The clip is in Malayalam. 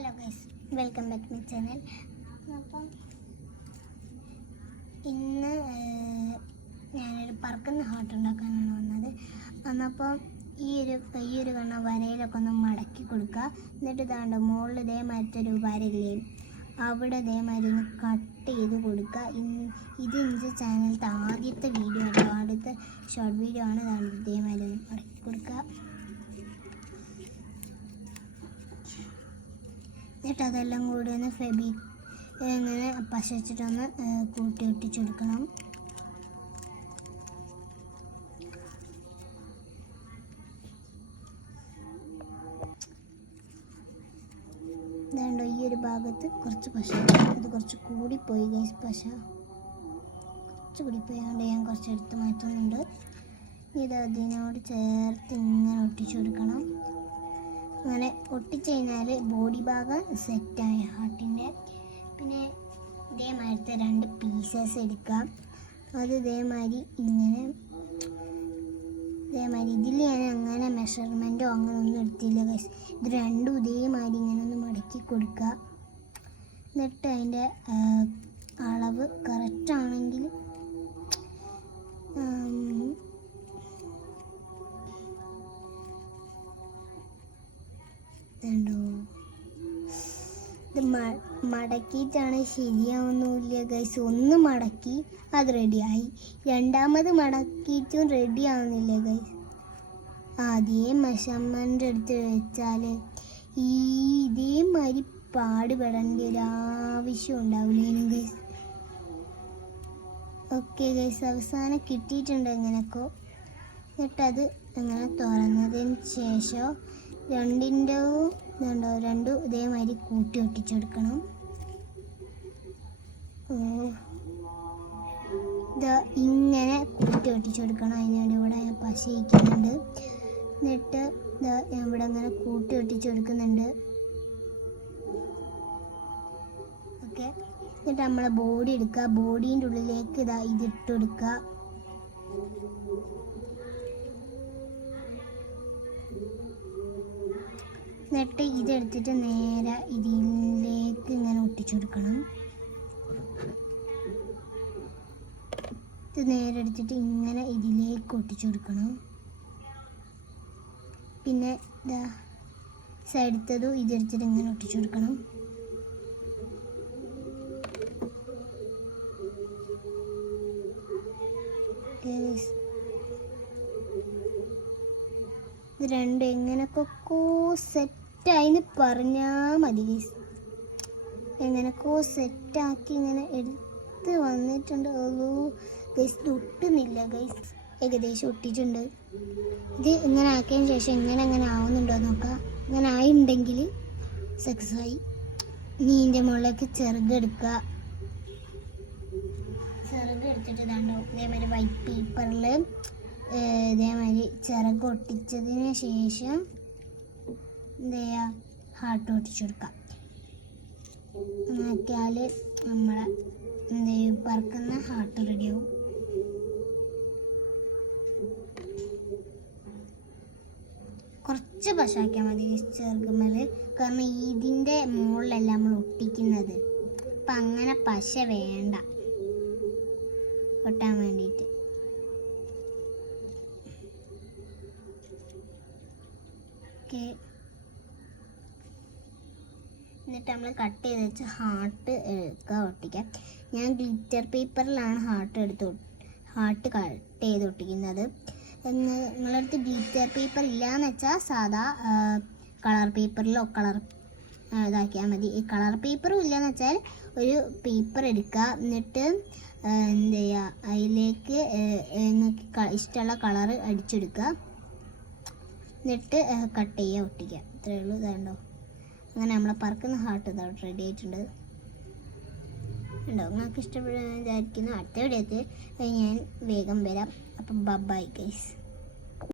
Hello guys, welcome back to my channel. അപ്പം ഇന്ന് ഞാനൊരു പറക്കുന്ന ഹാർട്ട് ഉണ്ടാക്കാനാണ് വന്നത്. എന്നപ്പം ഈ ഒരു കണ്ണ വരയിലൊക്കെ ഒന്ന് മടക്കി കൊടുക്കുക. എന്നിട്ട് ഇതാണ്ട് മുകളിൽ ഇതേമാതിരത്തെ ഒരു വരയില്ലേ, അവിടെ ഇതേമാതിരി ഒന്ന് കട്ട് ചെയ്ത് കൊടുക്കുക. ഇത് എൻ്റെ ചാനലിലത്തെ ആദ്യത്തെ വീഡിയോ ആണ്, ആദ്യത്തെ ഷോർട്ട് വീഡിയോ ആണ്. ഇതാണ് ഇതേമാതിരി ഒന്ന് മടക്കി കൊടുക്കുക. എന്നിട്ട് അതെല്ലാം കൂടി ഒന്ന് ഇങ്ങനെ പശ വെച്ചിട്ടൊന്ന് കൂട്ടി ഒട്ടിച്ചെടുക്കണം. ഇതാണ്ടോ ഈ ഒരു ഭാഗത്ത് കുറച്ച് പശ, അത് കുറച്ച് കൂടിപ്പോയി ഗൈസ്. പശ കുറച്ച് കൂടിപ്പോയാണ്ട് ഞാൻ കുറച്ച് എടുത്ത് മാറ്റുന്നുണ്ട്. ഇത് അതിനോട് ചേർത്ത് ഇങ്ങനെ ഒട്ടിച്ചു കൊടുക്കണം. അങ്ങനെ ഒട്ടിച്ച് കഴിഞ്ഞാൽ ബോഡി ഭാഗം സെറ്റായി ഹാർട്ടിൻ്റെ. പിന്നെ ഇതേമാതിരത്തെ 2 പീസസ് എടുക്കാം. അത് ഇതേമാതിരി ഇതിൽ ഞാൻ അങ്ങനെ മെഷർമെൻറ്റോ അങ്ങനെ ഒന്നും എടുത്തില്ല ഗൈസ്. ഇത് രണ്ടും ഇതേമാതിരി ഇങ്ങനെ ഒന്ന് മടക്കി കൊടുക്കുക. എന്നിട്ട് അതിൻ്റെ അളവ് കറക്റ്റാണെങ്കിൽ ഇത് മടക്കിയിട്ടാണ് ശരിയാവുന്നില്ല ഗൈസ്. ഒന്ന് മടക്കി അത് റെഡിയായി, രണ്ടാമത് മടക്കിയിട്ടും റെഡി ആവുന്നില്ല ഗൈസ്. ആദ്യം മെഷർമെൻ്റ് എടുത്ത് വെച്ചാൽ ഇതേമാതിരി പാടുപെടേണ്ട ഒരു ആവശ്യം ഉണ്ടാവില്ല ഗൈസ്. ഓക്കെ ഗൈസ്, അവസാനം കിട്ടിയിട്ടുണ്ട് എങ്ങനെയൊക്കെ. എന്നിട്ടത് അങ്ങനെ തുറന്നതിന് ശേഷം രണ്ടും ഇതേമാതിരി കൂട്ടി ഒട്ടിച്ചെടുക്കണം. ഇങ്ങനെ കൂട്ടി ഒട്ടിച്ചെടുക്കണം. അതിനുവേണ്ടി ഇവിടെ ഞാൻ പശ വയ്ക്കുന്നുണ്ട്. എന്നിട്ട് ഞാൻ ഇവിടെ അങ്ങനെ കൂട്ടി ഒട്ടിച്ചെടുക്കുന്നുണ്ട്. ഓക്കെ, എന്നിട്ട് നമ്മളെ ബോഡി എടുക്കുക. ബോഡീൻ്റെ ഉള്ളിലേക്ക് ഇതിട്ട് കൊടുക്കുക. എന്നിട്ട് ഇതെടുത്തിട്ട് നേരെ ഇതിലേക്ക് ഇങ്ങനെ ഒട്ടിച്ചു കൊടുക്കണം. ഇത് നേരെ എടുത്തിട്ട് ഇങ്ങനെ ഇതിലേക്ക് ഒട്ടിച്ചു കൊടുക്കണം. പിന്നെ സൈഡത്തതും ഇതെടുത്തിട്ട് ഇങ്ങനെ ഒട്ടിച്ചു കൊടുക്കണം. ഇത് രണ്ടും എങ്ങനെയൊക്കെ സെറ്റായിന്ന് പറഞ്ഞാൽ മതി ഗൈസ്. എങ്ങനെയൊക്കെ സെറ്റാക്കി ഇങ്ങനെ എടുത്ത് വന്നിട്ടുണ്ട്. ഗൈസ് ഒട്ടുന്നില്ല ഗൈസ്, ഏകദേശം ഒട്ടിച്ചിട്ടുണ്ട്. ഇത് ഇങ്ങനെ ആക്കിയതിന് ശേഷം ഇങ്ങനെ ആവുന്നുണ്ടോ നോക്കാം. ഇങ്ങനെ ആയിട്ടുണ്ടെങ്കിൽ സക്സസ് ആയി. ഇനി ഇതിൻ്റെ മുകളിലേക്ക് ചിറകെടുക്കുക. ചിറകെടുത്തിട്ട് ഇതാണ്ടോ ഇതേമാതിരി വൈറ്റ് പേപ്പറിൽ ഇതേമാതിരി ചിറക് ഒട്ടിച്ചതിന് ശേഷം എന്ത് ചെയ്യുക, ഹാർട്ട് ഒട്ടിച്ചു കൊടുക്കാം. നോക്കിയാൽ നമ്മളെ എന്ത് ചെയ്യും, പറക്കുന്ന ഹാർട്ട് റെഡിയാവും. കുറച്ച് പശ ആക്കിയാൽ മതി ചെറുക്കുമ്പോൾ, കാരണം ഇതിൻ്റെ മുകളിലല്ല നമ്മൾ ഒട്ടിക്കുന്നത്. അപ്പം അങ്ങനെ പശ വേണ്ട ഒട്ടാൻ വേണ്ടിയിട്ട്. എന്നിട്ട് നമ്മൾ കട്ട് ചെയ്ത് വെച്ച് ഹാർട്ട് ഒട്ടിക്കാം. ഞാൻ ഗ്ലിറ്റർ പേപ്പറിലാണ് ഹാർട്ട് കട്ട് ചെയ്ത് ഒട്ടിക്കുന്നത്. നിങ്ങളടുത്ത് ഗ്ലിറ്റർ പേപ്പർ ഇല്ലയെന്ന് വെച്ചാൽ സാധാ കളർ പേപ്പറിലോ ഇതാക്കിയാൽ മതി. ഈ കളർ പേപ്പറും ഇല്ലയെന്ന് വെച്ചാൽ ഒരു പേപ്പർ എടുക്കുക. എന്നിട്ട് എന്ത് ചെയ്യുക, അതിലേക്ക് ഇഷ്ടമുള്ള കളറ് അടിച്ചെടുക്കുക. എന്നിട്ട് കട്ട് ചെയ്യുക, ഒട്ടിക്കുക. ഇത്രയേ ഉള്ളൂ. ഇതുണ്ടോ, അങ്ങനെ നമ്മളെ പറക്കുന്ന ഹാർട്ട് ഇതാണ് റെഡി ആയിട്ടുണ്ട്. ഉണ്ടോ, നിങ്ങൾക്ക് ഇഷ്ടപ്പെടുന്ന വിചാരിക്കുന്നു. അടുത്ത വീഡിയോത്തിൽ ഞാൻ വേഗം വരാം. അപ്പം ബൈ ഗൈസ്.